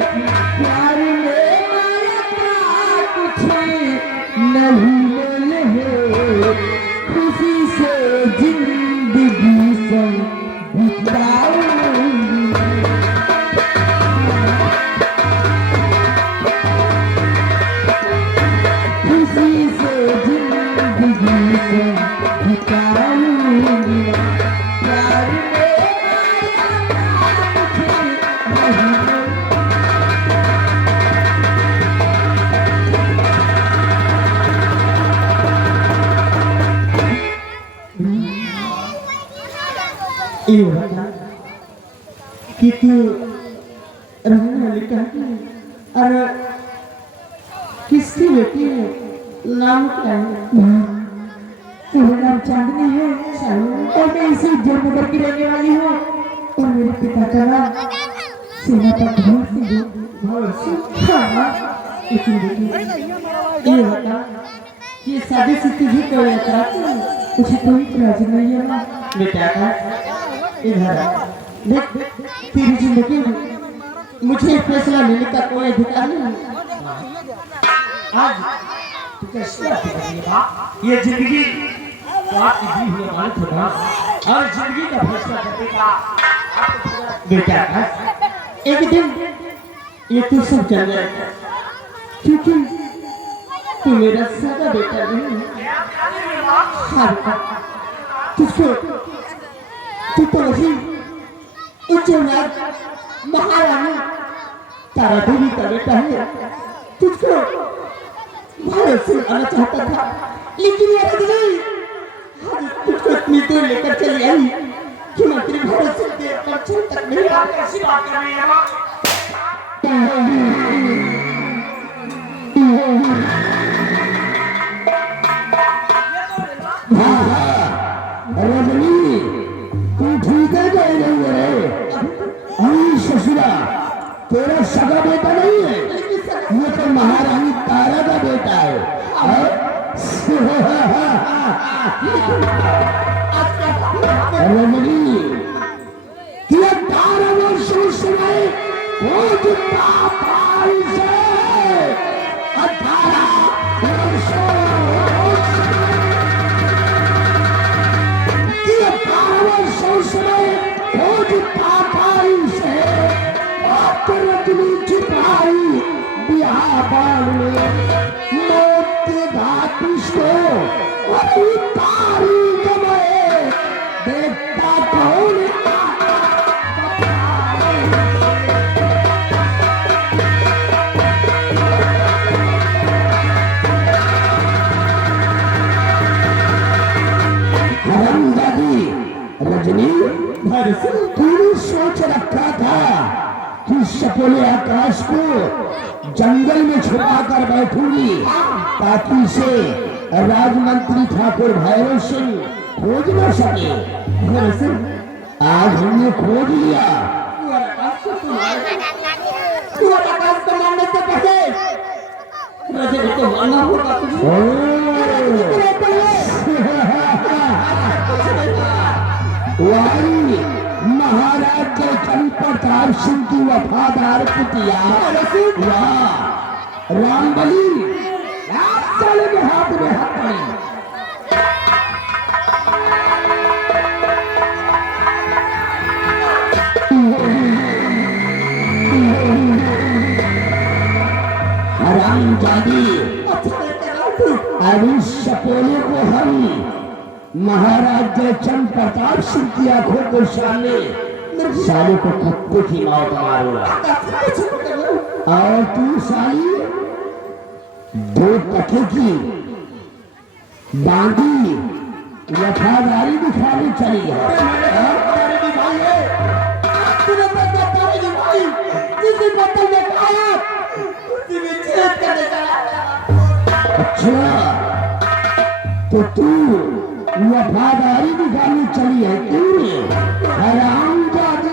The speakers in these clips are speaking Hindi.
प्यार में माया कुछ नहीं मोल है, खुशी से जिंदगी संग बिताऊंगी। खुशी से जिंदगी संग बिताऊंगी। प्यार में माया कुछ नहीं मोल। ये बता कि तू रंगना लिखा है और किसकी बेटी है, नाम क्या है? तेरा नाम चांदनी है और मैं इसी जयनगर की रहने वाली हूँ और मेरे पिता का नाम सेनापति भंवर सिंह। हाँ, लेकिन बेटी ये बता कि शादी से तुझे कोई एतराज नहीं, तुझे कोई इतराज नहीं है ना बेटा? इधर देख, तेरी जिंदगी में मुझे फैसला लेने का कोई अधिकार नहीं। आज तू कैसे ये जिंदगी आपकी दी हुई अमानत होगा और जिंदगी का फैसला करने का बेटा एक दिन ये तू सब जान जाए, क्योंकि तू मेरा सगा बेटा नहीं है। हाँ, तुझको तू तो वही उच्च महारानी तारा देवी का बेटा है। तुझको भारत से आना चाहता था, लेकिन ये रजनी आज तुझको इतनी दूर लेकर चली आई कि मैं तेरे भारत से देर पर चल तक नहीं आ। कैसी बात कर रही है माँ? रजनी तू ठीक है कह रही है? अरे ससुरा, तेरा सगा बेटा नहीं है, ये तो महारानी तारा का बेटा है। रजनी क्या 18 वर्षों से वो जितना बारिश है, 18 वर्षों रजनी तूने सोच रखा था कि सपोले आकाश को जंगल में छुपा कर बैठूंगी ताकि इसे राजमंत्री ठाकुर भैरव सिंह खोज न सके। आज हमने खोज लिया। वाली महाराज जयचंद प्रताप सिंह की वफादार पुतिया रामबली चले के हाथ में हथकड़ी। हरामजादी, अभी सपोले को हम महाराज जयचंद प्रताप सिंह की आंखों के सामने साले को कुत्ते की मौत मारूंगा और तू साली 2 टके की बांधी वफादारी दिखाने चली है। अच्छा, तो तू वफादारी दिखाने चली है तूने? हरामजादी,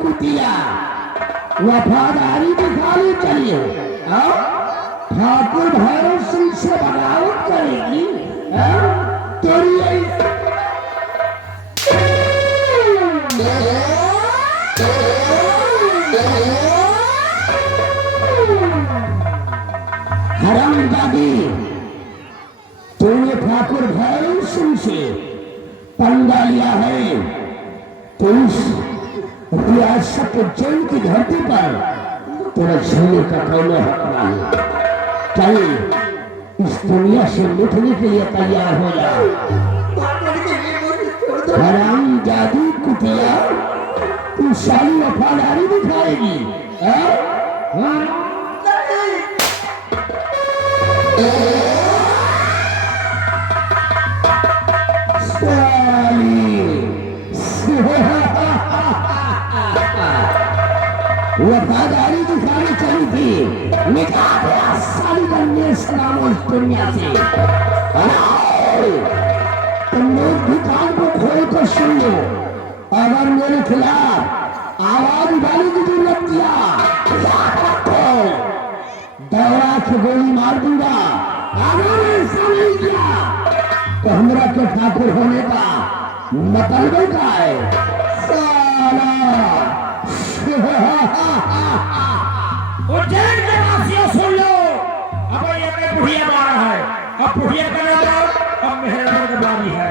कुतिया वफादारी दिखाने चली है हाँ? ठाकुर भैरव सिंह से बगावत करेगी हाँ? तेरी हरामजादी तूने ठाकुर भैरव सिंह से पंगा लिया है तो इस रियासत जैन की धरती पर तेरा झूलने का कोई हक नहीं। चल इस दुनिया से मिटने के लिए तैयार हो जा। हराम जादू कुतिया तू सारी वफादारी दिखाएगी वफादारी दिखाने चली थी निकाह गया सारी बनने इस्लाम दुनिया से। तुम लोग भी कान को खोल कर सुन लो अगर मेरे खिलाफ आवाज उठाने की जरूरत किया दौड़ा के गोली मार दूंगा। अगर ऐसा नहीं किया तो हमरा के ठाकुर होने का मतलब का है साला। उज्जैन के वासियों सुन लो अब ये अपने बुढ़िया मारा है अब बुढ़िया का नाम अब मेहरबान का बारी है।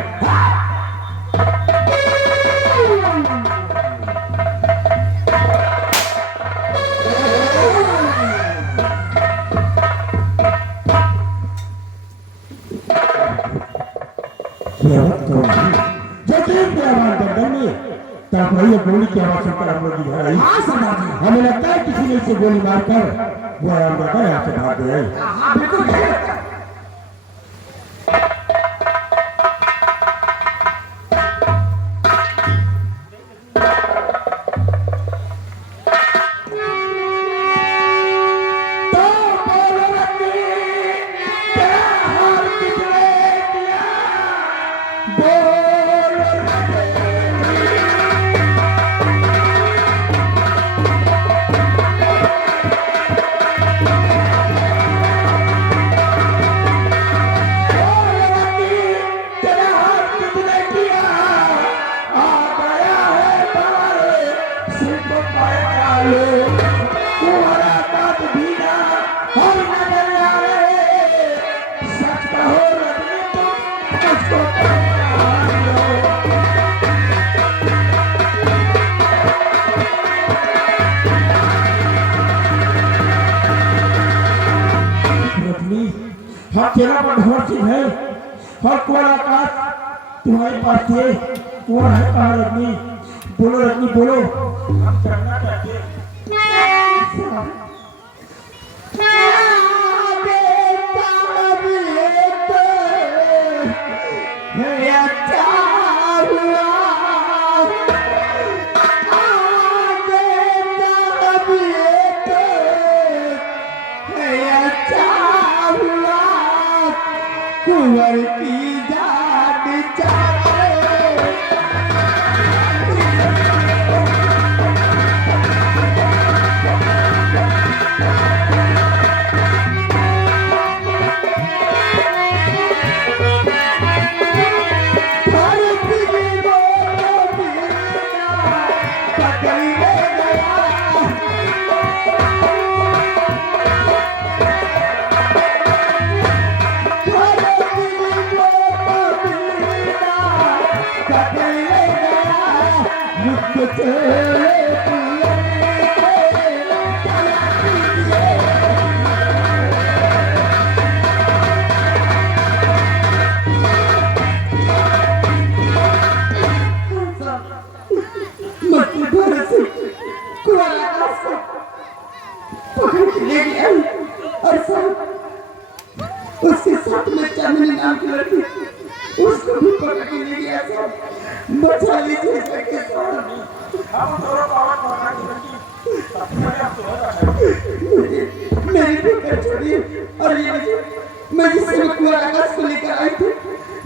गोली की आवाज सुनकर हम लोग है हमें लगता है किसी ने इसे गोली मारकर वो आराम करता यहाँ से भाग गए। हाँ तेरा बंधुआ सिंह है और कौन आकाश तुम्हारे पास थे कौन है कहा रजनी बोलो रजनी बोलो हम करना चाहते हैं। कुंवर की जान चाहे उसके साथ में चांदनी नाम की लड़की उसको भी पकड़ के ले गया सब बचा लीजिए इसके साथ हम दोनों पावर पकड़ा की लड़की अपने आप तो होगा मेरी फिक्र छोड़िए और ये मैं जिससे मैं कुआं आकाश को लेकर आई थी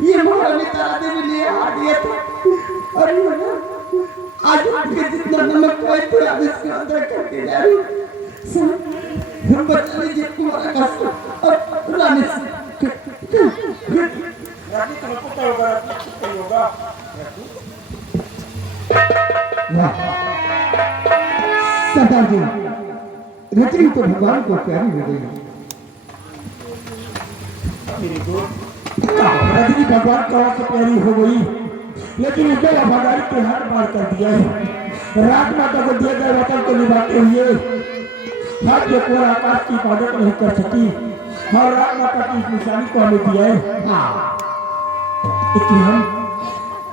ये महारानी तारा देवी लिए आ दिया था और ये ना आज के जितना नमक पाई थे अब इसके अंदर करके जा रही हम बच्चे लीजिए तुम्हारा कष्ट और रानी रानी तुम्हें पता होगा रानी होगा सरदार जी रजनी तो भगवान को प्यारी हो गई मेरी दोस्त रजनी भगवान का से प्यारी हो गई लेकिन उसने वफादारी के हाथ पार कर दिया है रात माता को दिए गए वचन को निभाते हुए हाथ जो कोर आकाश की हिफाजत नहीं कर सकी और रात माता की इस निशानी को हमें दिया है इसलिए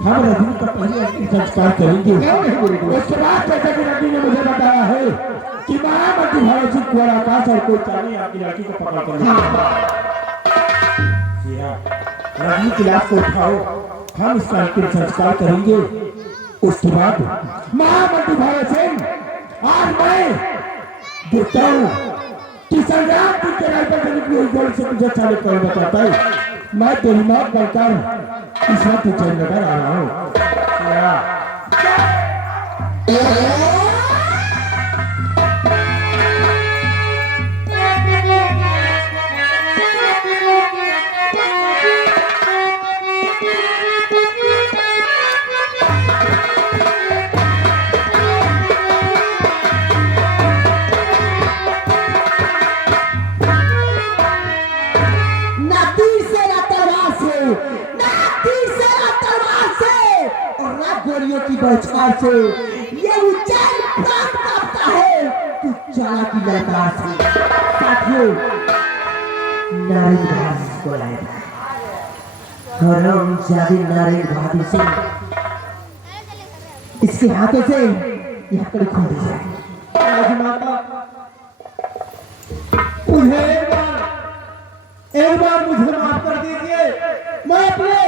हम रजनी का पहले अंतिम संस्कार करेंगे उसके बाद जैसा कि रजनी ने मुझे बताया है कि महामंत्री भगत सिंह कुंवर आकाश और कोई चाली आपकी लड़की को पकड़ कर रजनी की लाश को उठाओ हम इसका अंतिम संस्कार करेंगे उसके बाद महामंत्री भगत सिंह आज मैं देखता हूँ कि संग्राम की चढ़ाई पर से निकली हुई गोली से मुझे चाले कौन बचाता है मैं तेरी मौत बढ़कर इस वक्त चल नजर आ रहा हूँ की बौछार से ये ऊंचाई प्राप्त करता है तू चालाकी ललकार से साथियों नारायण बहादुर को लाया और हम जादू नारायण बहादुर सिंह इसके हाथों से यह कड़ी खोल दी जाए माता मुझे एक बार मुझे माफ कर दीजिए मैं अपने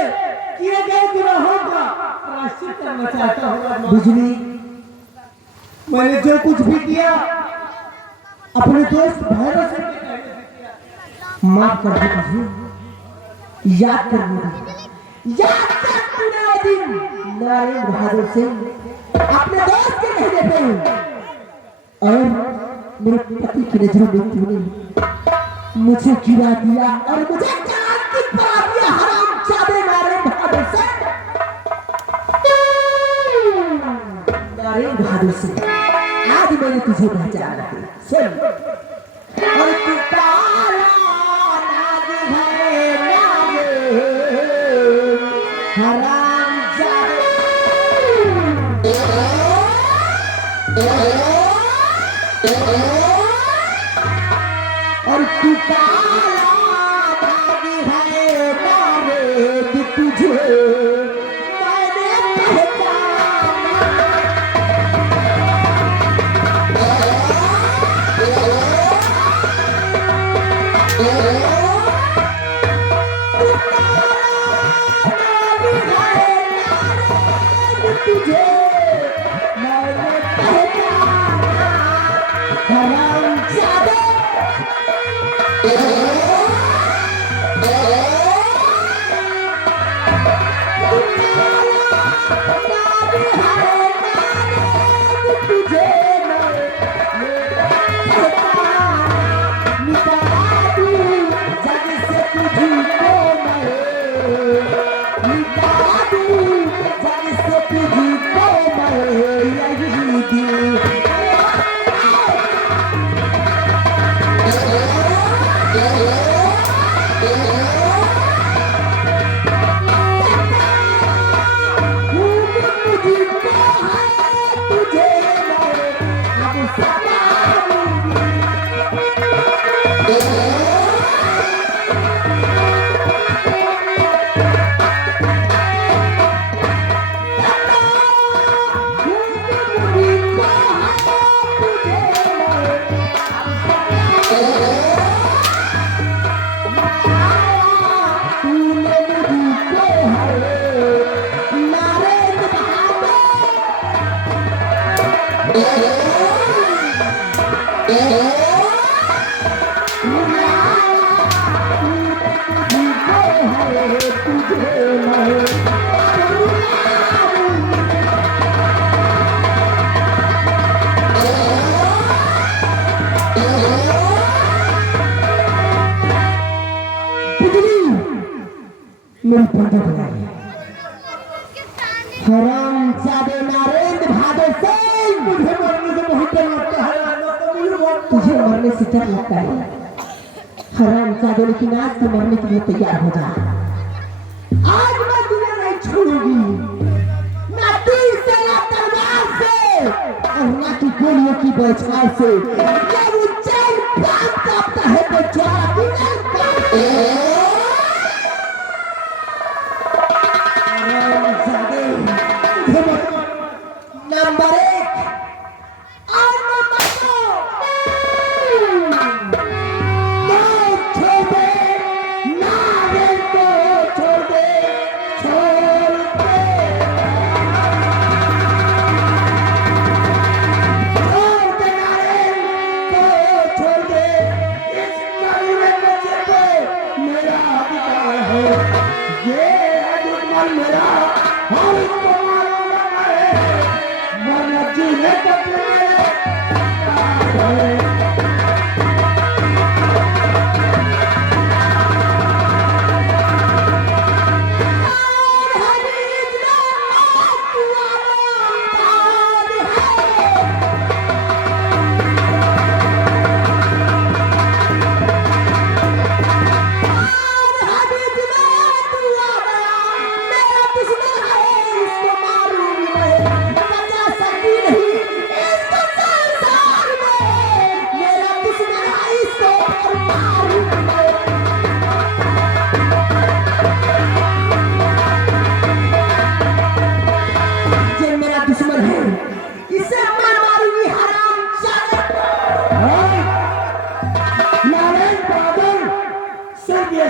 किए गए गुनाहों का प्रायश्चित करना चाहता हूँ बिजली मैंने जो कुछ भी किया अपने दोस्त भैरव सिंह के कहने से किया माफ कर दीजिए याद कर मुझे याद कर पूरा दिन नारायण बहादुर सिंह अपने दोस्त के कहने पे और मेरे पति की नजरों में तूने मुझे गिरा दिया और मुझे जान की पापिया हराम जादे नारायण बहादुर सिंह नारायण बहादुर सिंह आज मैंने तुझे पहचाना है सुन और तू काला नाग है नागे हराम जादे और तू काला नाग है नागे तुझे बंदूक लगी। हराम जादे नरेंद्र बहादुर सिंह, मुझे मरने से बहुत डर लगता है। तुझे मरने से डर लगता है? हराम जादे, लेकिन आज तू मरने के लिए तैयार हो जा। आज मैं तुझे नहीं छोड़ूंगी, ना तीर से, ना तलवार से, और ना की गोलियों की बौछार से। ये उज्जैन प्रांत कांपता है तो ज्वाला भी नहीं कांपती। हराम जादे, नंबर 1 और नंबर 2 छोड़ दे, नारेंद्र को छोड़ दे, छोड़ दे, छोड़ दे नारेंद्र को छोड़ दे। इस करीबे बच्चे को मेरा अधिकार है। ये है दुश्मन मेरा और इसको मारूंगा मैं, वरना जीने तक मेरे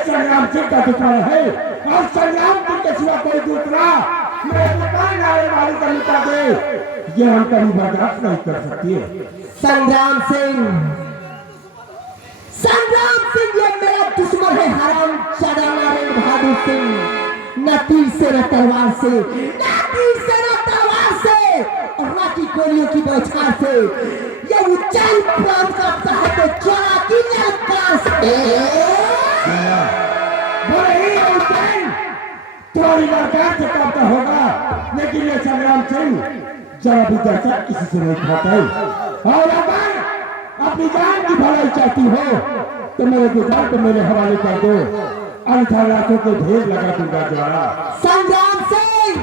संग्राम सिंह का टुकड़ा है और संग्राम सिंह के सिवा कोई दूसरा मेरे दुकान नारे वाली का मिटा दे, ये हम कभी बर्दाश्त नहीं कर सकती है। संग्राम सिंह ये मेरा दुश्मन है। हराम जादा नरेंद्र बहादुर सिंह, न तीर से, न तलवार से, न तीर से, न तलवार से, और न की गोलियों की बौछार से। ये उज्जैन प्रांत कांपता है तो ज्वाला की ललकार तुम्हारी लड़का से कांपता होगा, लेकिन ये संग्राम सिंह जरा भी डरता किसी से नहीं खाता है। और अगर अपनी जान की भलाई चाहती हो तो मेरे गुजार को मेरे हवाले कर दो, अन्यथा लाखों के ढेर लगा दूंगा ज्वाला। संग्राम सिंह,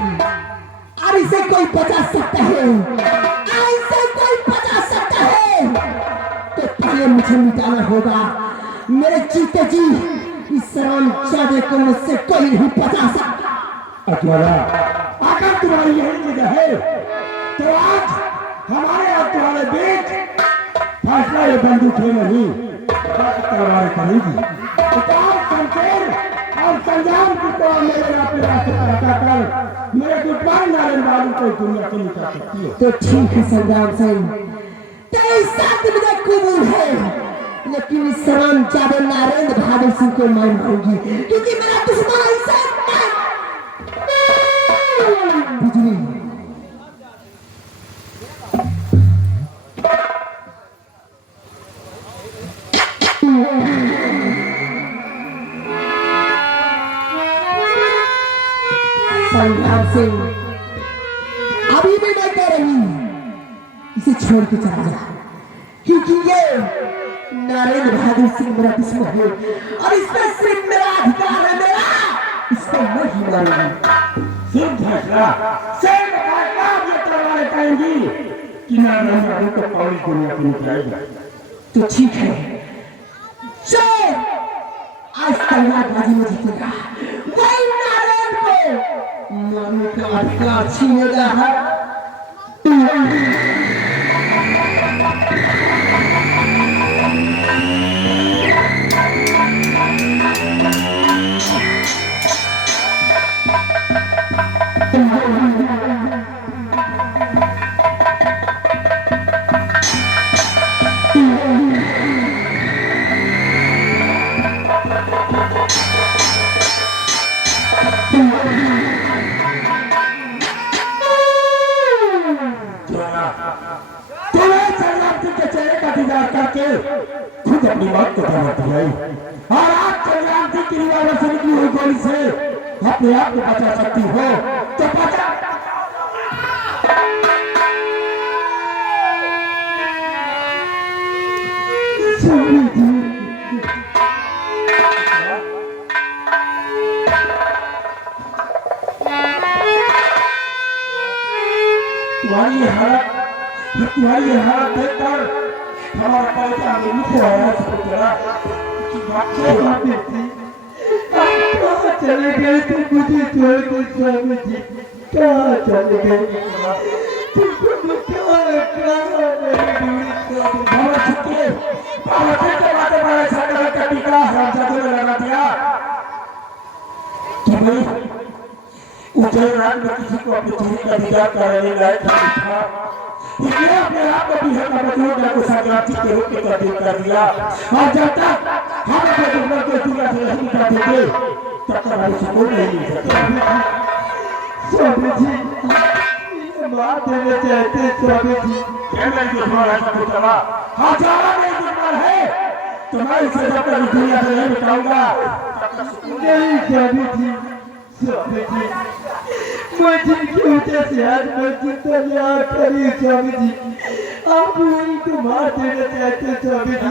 और इसे कोई बचा सकता है? इसे कोई बचा सकता है तो पहले मुझे मिटाना होगा। मेरे जीते जी इस हराम जादे को मुझसे कोई नहीं बचा सकता। अज्वाला, अगर तुम्हारी यही जगह है तो आज हमारे और तुम्हारे बीच फैसला ये बंदूक है नहीं, तलवारें करेगी। उतार शमशेर और संग्राम की तो मेरे अपने रास्ते पर हटाकर मेरे दुश्मन नारायण बाबू को दुनिया से निकाल सकती है। तो ठीक है संग्राम सिंह, तेरी साथ मुझे कबूल है, लेकिन इस हराम जादे नरेंद्र बहादुर सिंह को मैं मारूंगी, क्योंकि मेरा दुश्मन है। बिजली संग्राम सिंह, अभी भी मैं कह रही हूं, इसे छोड़ के चला जा, क्योंकि ये नरेंद्र बहादुर सिंह मेरा दुश्मन है और इसमें सिर्फ मेरा अधिकार है। मेरा इसको मैं ही मारूंगी। सिर्फ फैसला ये तलवारें कहेंगी कि नारायण बाबू को पौड़ी दुनिया से निकलेगी। तो ठीक है, चल आज तलवारबाजी में जीतेगा वही नारायण को मारने का अधिकार छीनेगा। खुद अपनी बात को धमक दिलाई और आज संग्राम सिंह की रिवॉल्वर से निकली हुई गोली से अपने आप को बचा सकती हो तो बचा। स्वामी जी तुम्हारी हालत देखकर हमारा पैसा मुख हो रहा है। स्वामी जी आप कहाँ चले गए थे मुझे छोड़ के? स्वामी जी कहाँ चले गए? तुमको मैं कहाँ नहीं ढूंढी स्वामी जी। उज्जैन रात में किसी को अपनी चोरी का दीदार कराने लायक नहीं था, इसलिए अपने आप को भी हल्का बदलूंगा को संक्रांति के रूप में तब्दील कर दिया। और जब तक हम अपने दुश्मन को सीधा से नहीं कर देते तब तक हमें सुकून नहीं मिल सकता। स्वामी जी मार देना चाहते हैं स्वामी जी। क्या मेरी दुश्मन है सब चला? हाँ जाना मेरी दुश्मन है, तुम्हारी से जब तक दुनिया से नहीं मिटाऊंगा तब तक सुकून नहीं स्वामी जी। स्वामी जी मैं जिनकी वजह से आज मैं जिंदा यहाँ खड़ी हूँ स्वामी जी, आप वही को मार देना चाहते हैं स्वामी जी।